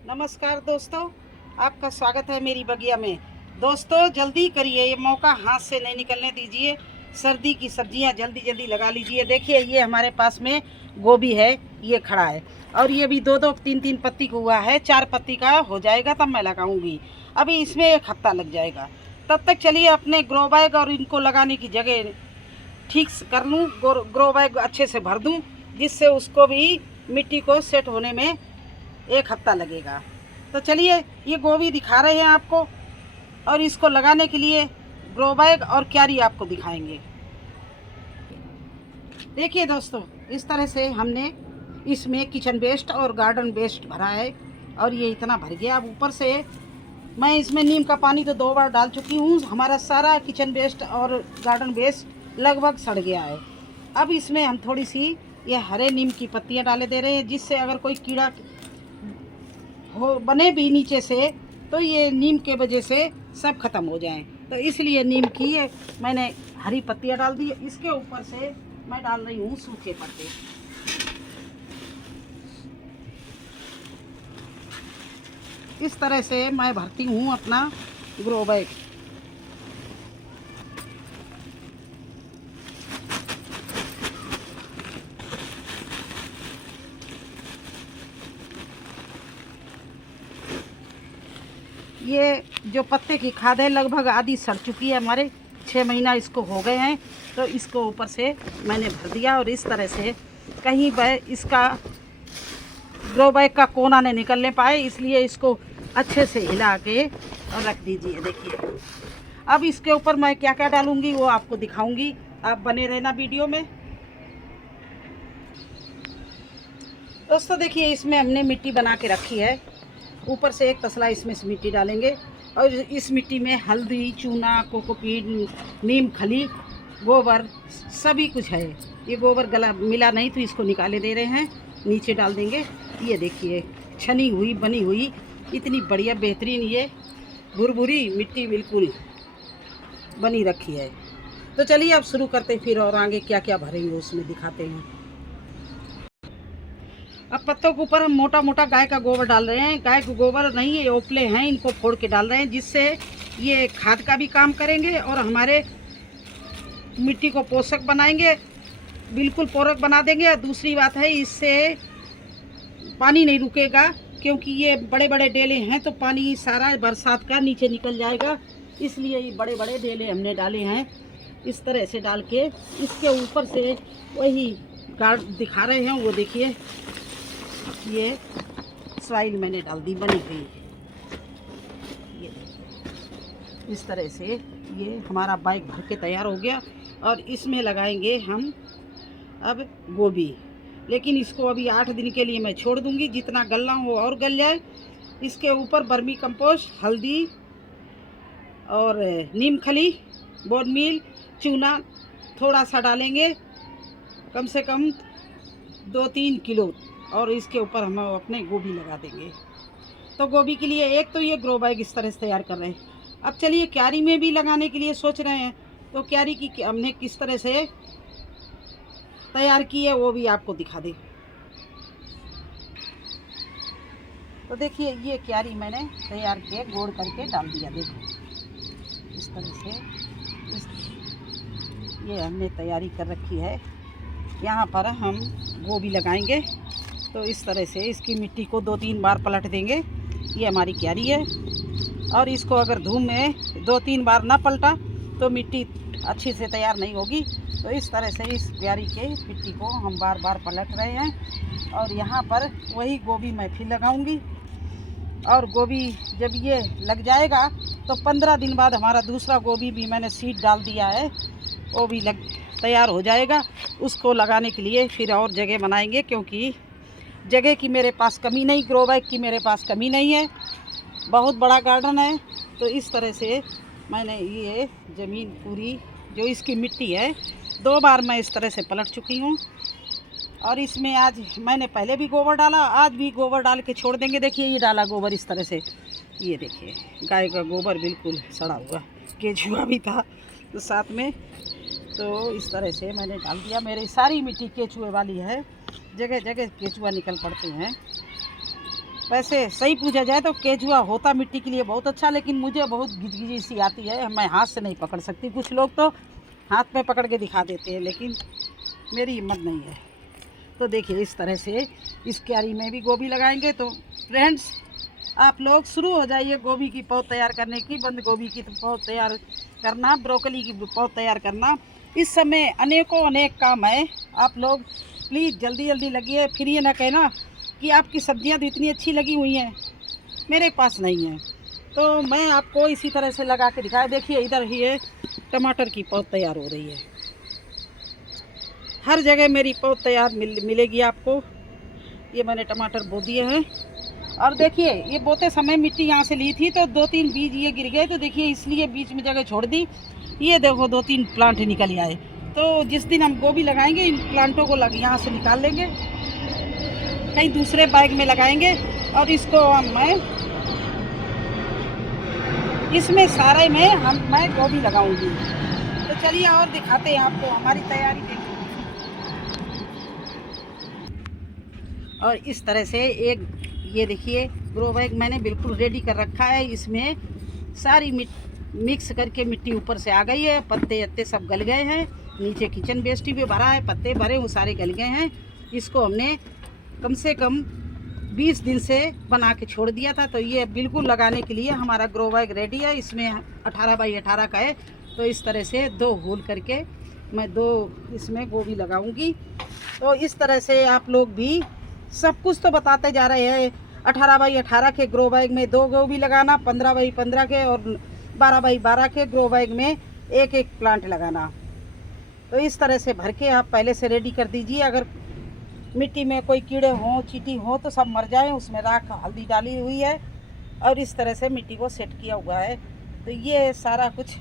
नमस्कार दोस्तों, आपका स्वागत है मेरी बगिया में। दोस्तों जल्दी करिए, ये मौका हाथ से नहीं निकलने दीजिए। सर्दी की सब्जियां जल्दी जल्दी लगा लीजिए। देखिए ये हमारे पास में गोभी है, ये खड़ा है और ये भी दो दो तीन तीन पत्ती का हुआ है। 4 पत्ती का हो जाएगा तब मैं लगाऊंगी। अभी इसमें 1 हफ्ता लग जाएगा। तब तक चलिए अपने ग्रो बैग और इनको लगाने की जगह ठीक कर लूँ। ग्रो बैग अच्छे से भर दूँ, जिससे उसको भी मिट्टी को सेट होने में 1 हफ्ता लगेगा। तो चलिए ये गोभी दिखा रहे हैं आपको, और इसको लगाने के लिए ग्रो बैग और क्यारी आपको दिखाएंगे। देखिए दोस्तों, इस तरह से हमने इसमें किचन वेस्ट और गार्डन वेस्ट भरा है और ये इतना भर गया। अब ऊपर से मैं इसमें नीम का पानी तो 2 बार डाल चुकी हूँ। हमारा सारा किचन वेस्ट और गार्डन वेस्ट लगभग सड़ गया है। अब इसमें हम थोड़ी सी ये हरे नीम की पत्तियाँ डाले दे रहे हैं, जिससे अगर कोई कीड़ा हो बने भी नीचे से तो ये नीम के वजह से सब खत्म हो जाएं। तो इसलिए नीम की मैंने हरी पत्तियाँ डाल दी। इसके ऊपर से मैं डाल रही हूँ सूखे पत्ते। इस तरह से मैं भरती हूँ अपना ग्रो बैग। ये जो पत्ते की खाद है लगभग आधी सड़ चुकी है। हमारे 6 महीना इसको हो गए हैं। तो इसको ऊपर से मैंने भर दिया और इस तरह से कहीं इसका ग्रो बैग का कोना नहीं निकलने पाए, इसलिए इसको अच्छे से हिला के और रख दीजिए। देखिए अब इसके ऊपर मैं क्या क्या डालूंगी वो आपको दिखाऊंगी। आप बने रहना वीडियो में। दोस्तों देखिए, इसमें हमने मिट्टी बना के रखी है। ऊपर से 1 तसला इसमें से मिट्टी डालेंगे और इस मिट्टी में हल्दी, चूना, कोकोपीट, नीम खली, गोबर सभी कुछ है। ये गोबर गला मिला नहीं तो इसको निकाले दे रहे हैं, नीचे डाल देंगे। ये देखिए छनी हुई बनी हुई इतनी बढ़िया बेहतरीन ये भुरभुरी मिट्टी बिल्कुल बनी रखी है। तो चलिए अब शुरू करते हैं, फिर और आगे क्या क्या भरेंगे उसमें दिखाते हैं। अब पत्तों के ऊपर हम मोटा मोटा गाय का गोबर डाल रहे हैं। गाय का गोबर नहीं, ये ओपले हैं, इनको फोड़ के डाल रहे हैं, जिससे ये खाद का भी काम करेंगे और हमारे मिट्टी को पोषक बनाएंगे, बिल्कुल पोरक बना देंगे। और दूसरी बात है, इससे पानी नहीं रुकेगा, क्योंकि ये बड़े बड़े डेले हैं तो पानी सारा बरसात का नीचे निकल जाएगा। इसलिए ये बड़े बड़े डेले हमने डाले हैं। इस तरह से डाल के इसके ऊपर से वही गार्ड दिखा रहे हैं, वो देखिए ये सॉइल मैंने डाल दी बनी हुई। ये इस तरह से ये हमारा बैग भर के तैयार हो गया और इसमें लगाएंगे हम अब गोभी। लेकिन इसको अभी 8 दिन के लिए मैं छोड़ दूंगी, जितना गलना हो और गल जाए। इसके ऊपर वर्मी कंपोस्ट, हल्दी और नीम खली, बोन मील, चूना थोड़ा सा डालेंगे, कम से कम 2-3 किलो, और इसके ऊपर हम अपने गोभी लगा देंगे। तो गोभी के लिए एक तो ये ग्रो बैग इस तरह से तैयार कर रहे हैं। अब चलिए क्यारी में भी लगाने के लिए सोच रहे हैं, तो क्यारी की हमने किस तरह से तैयार की है वो भी आपको दिखा दें। तो देखिए ये क्यारी मैंने तैयार किए, गोड़ करके डाल दिया। देखो इस तरह से ये हमने तैयारी कर रखी है। यहाँ पर हम गोभी लगाएंगे। तो इस तरह से इसकी मिट्टी को 2-3 बार पलट देंगे। ये हमारी क्यारी है और इसको अगर धूप में 2-3 बार ना पलटा तो मिट्टी अच्छी से तैयार नहीं होगी। तो इस तरह से इस क्यारी के मिट्टी को हम बार बार पलट रहे हैं। और यहाँ पर वही गोभी मैं फिर लगाऊंगी। और गोभी जब ये लग जाएगा तो 15 दिन बाद हमारा दूसरा गोभी भी मैंने सीड डाल दिया है, वो भी तैयार हो जाएगा। उसको लगाने के लिए फिर और जगह बनाएंगे, क्योंकि जगह की मेरे पास कमी नहीं, ग्रो बैग की मेरे पास कमी नहीं है। बहुत बड़ा गार्डन है। तो इस तरह से मैंने ये ज़मीन पूरी जो इसकी मिट्टी है 2 बार मैं इस तरह से पलट चुकी हूँ। और इसमें आज मैंने पहले भी गोबर डाला, आज भी गोबर डाल के छोड़ देंगे। देखिए ये डाला गोबर इस तरह से, ये देखिए गाय का गोबर बिल्कुल सड़ा हुआ, केचुआ भी था तो साथ में। तो इस तरह से मैंने डाल दिया। मेरी सारी मिट्टी केचुए वाली है, जगह जगह केचुआ निकल पड़ते हैं। वैसे सही पूछा जाए तो केचुआ होता मिट्टी के लिए बहुत अच्छा, लेकिन मुझे बहुत गिजगिजी सी आती है, मैं हाथ से नहीं पकड़ सकती। कुछ लोग तो हाथ में पकड़ के दिखा देते हैं, लेकिन मेरी हिम्मत नहीं है। तो देखिए इस तरह से इस क्यारी में भी गोभी लगाएंगे। तो फ्रेंड्स आप लोग शुरू हो जाइए गोभी की पौध तैयार करने की, बंद गोभी की पौध तैयार करना, ब्रोकली की पौध तैयार करना। इस समय अनेकों अनेक काम है, आप लोग प्लीज़ जल्दी जल्दी लगिए। फिर ये ना कहना कि आपकी सब्जियां तो इतनी अच्छी लगी हुई हैं, मेरे पास नहीं है। तो मैं आपको इसी तरह से लगा के दिखाया। देखिए इधर ही ये टमाटर की पौध तैयार हो रही है, हर जगह मेरी पौध तैयार मिलेगी आपको। ये मैंने टमाटर बो दिए हैं। और देखिए ये बोते समय मिट्टी यहाँ से ली थी तो 2-3 बीज ये गिर गए, तो देखिए इसलिए बीच में जगह छोड़ दी। ये देखो 2-3 प्लांट निकल आए। तो जिस दिन हम गोभी लगाएंगे इन प्लांटों को यहाँ से निकाल लेंगे, कहीं दूसरे बैग में लगाएंगे और इसको मैं इसमें सारे में मैं गोभी लगाऊंगी। तो चलिए और दिखाते हैं आपको हमारी तैयारी देखिए। और इस तरह से एक ये देखिए ग्रो बैग मैंने बिल्कुल रेडी कर रखा है। इसमें सारी मिक्स करके मिट्टी ऊपर से आ गई है, पत्ते अत्ते सब गल गए हैं, नीचे किचन वेस्ट भी भरा है, पत्ते भरे वो सारे गल गए हैं। इसको हमने कम से कम 20 दिन से बना के छोड़ दिया था। तो ये बिल्कुल लगाने के लिए हमारा ग्रो बैग रेडी है। इसमें 18 बाई 18 का है। तो इस तरह से 2 होल करके मैं 2 इसमें गोभी लगाऊंगी। तो इस तरह से आप लोग भी सब कुछ तो बताते जा रहे हैं। 18 बाई 18 के ग्रो बैग में 2 गोभी लगाना, 15 बाई 15 के और 12 बाई 12 के ग्रो बैग में एक प्लांट लगाना। तो इस तरह से भर के आप पहले से रेडी कर दीजिए। अगर मिट्टी में कोई कीड़े हों, चींटी हो तो सब मर जाएं। उसमें राख हल्दी डाली हुई है और इस तरह से मिट्टी को सेट किया हुआ है। तो ये सारा कुछ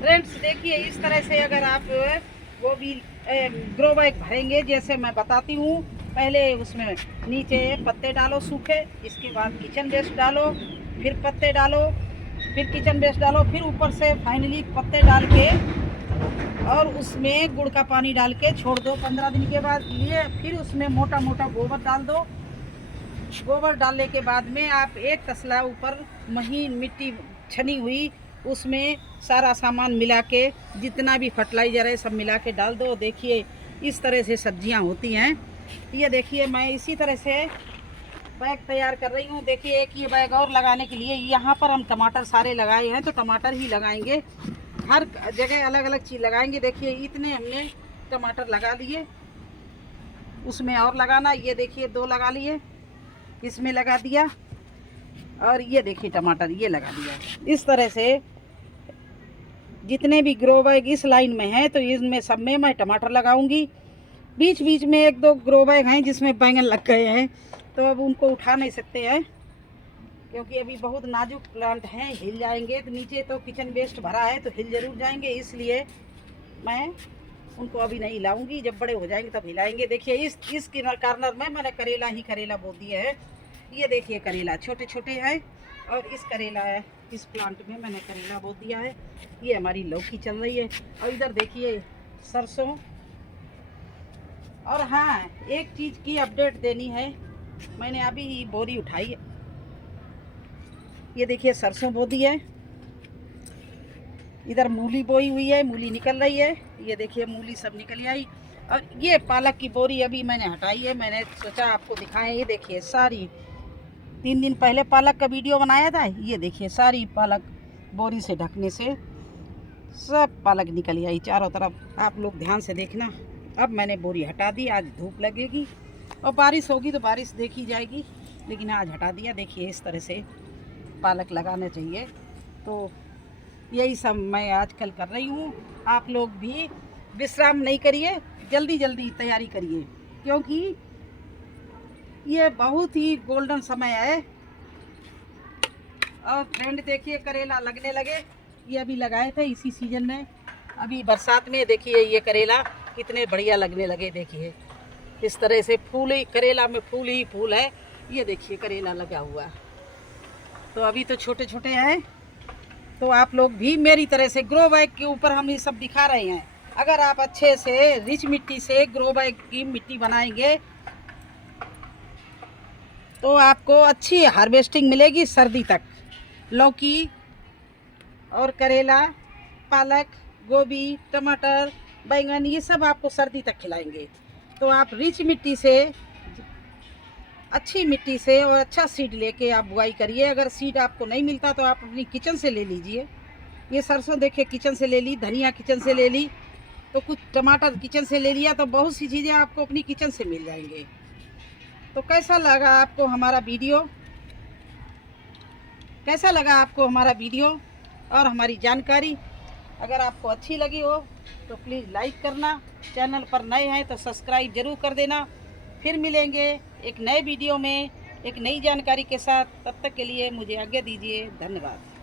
फ्रेंड्स देखिए इस तरह से अगर आप गोभी ग्रो बैग भरेंगे जैसे मैं बताती हूँ। पहले उसमें नीचे पत्ते डालो सूखे, इसके बाद किचन वेस्ट डालो, फिर पत्ते डालो, फिर किचन वेस्ट डालो, फिर ऊपर से फाइनली पत्ते डाल के और उसमें गुड़ का पानी डाल के छोड़ दो 15 दिन के बाद। लिए फिर उसमें मोटा मोटा गोबर डाल दो। गोबर डालने के बाद में आप एक तसला ऊपर महीन मिट्टी छनी हुई उसमें सारा सामान मिला के जितना भी फर्टिलाइज़र है सब मिला के डाल दो। देखिए इस तरह से सब्जियां होती हैं। ये देखिए मैं इसी तरह से बैग तैयार कर रही हूँ। देखिए एक ये बैग और लगाने के लिए यहाँ पर हम टमाटर सारे लगाए हैं, तो टमाटर ही लगाएंगे, हर जगह अलग अलग चीज़ लगाएंगे। देखिए इतने हमने टमाटर लगा लिए, उसमें और लगाना। ये देखिए 2 लगा लिए, इसमें लगा दिया, और ये देखिए टमाटर ये लगा दिया। इस तरह से जितने भी ग्रो बैग इस लाइन में हैं तो इसमें सब में मैं टमाटर लगाऊंगी। बीच बीच में 1-2 ग्रो बैग हैं जिसमें बैंगन लग गए हैं, तो अब उनको उठा नहीं सकते हैं क्योंकि अभी बहुत नाजुक प्लांट हैं, हिल जाएंगे। तो नीचे तो किचन वेस्ट भरा है तो हिल जरूर जाएंगे, इसलिए मैं उनको अभी नहीं लाऊंगी, जब बड़े हो जाएंगे तब हिलाएंगे। देखिए इस कॉर्नर में मैंने करेला ही करेला बो दिए है। ये देखिए करेला छोटे छोटे हैं, और इस करेला है इस प्लांट में मैंने करेला बो दिया है। ये हमारी लौकी चल रही है, और इधर देखिए सरसों। और हाँ एक चीज़ की अपडेट देनी है, मैंने अभी ही बोरी उठाई है। ये देखिए सरसों बो दी है, इधर मूली बोई हुई है, मूली निकल रही है। ये देखिए मूली सब निकल आई। और ये पालक की बोरी अभी मैंने हटाई है, मैंने सोचा आपको दिखाएं। ये देखिए सारी 3 दिन पहले पालक का वीडियो बनाया था। ये देखिए सारी पालक बोरी से ढकने से सब पालक निकल आई चारों तरफ। आप लोग ध्यान से देखना। अब मैंने बोरी हटा दी, आज धूप लगेगी और बारिश होगी तो बारिश देखी जाएगी, लेकिन आज हटा दिया। देखिए इस तरह से पालक लगाना चाहिए। तो यही सब मैं आजकल कर रही हूँ। आप लोग भी विश्राम नहीं करिए, जल्दी जल्दी तैयारी करिए, क्योंकि ये बहुत ही गोल्डन समय है। और फ्रेंड देखिए करेला लगने लगे, ये अभी लगाए थे इसी सीजन में, अभी बरसात में। देखिए ये करेला कितने बढ़िया लगने लगे। देखिए इस तरह से फूल ही करेला में फूल ही फूल है। ये देखिए करेला लगा हुआ, तो अभी तो छोटे छोटे हैं, तो आप लोग भी मेरी तरह से ग्रो बैग के ऊपर हम ये सब दिखा रहे हैं। अगर आप अच्छे से रिच मिट्टी से ग्रो बैग की मिट्टी बनाएंगे तो आपको अच्छी हार्वेस्टिंग मिलेगी सर्दी तक। लौकी और करेला, पालक, गोभी, टमाटर, बैंगन ये सब आपको सर्दी तक खिलाएंगे। तो आप रिच मिट्टी से, अच्छी मिट्टी से और अच्छा सीड लेके आप बुआई करिए। अगर सीड आपको नहीं मिलता तो आप अपनी किचन से ले लीजिए। ये सरसों देखिए किचन से ले ली, धनिया किचन से ले ली, तो कुछ टमाटर किचन से ले लिया, तो बहुत सी चीज़ें आपको अपनी किचन से मिल जाएंगे। तो कैसा लगा आपको हमारा वीडियो? कैसा लगा आपको हमारा वीडियो और हमारी जानकारी? अगर आपको अच्छी लगी हो तो प्लीज़ लाइक करना, चैनल पर नए हैं तो सब्सक्राइब ज़रूर कर देना। फिर मिलेंगे एक नए वीडियो में एक नई जानकारी के साथ। तब तक के लिए मुझे आज्ञा दीजिए। धन्यवाद।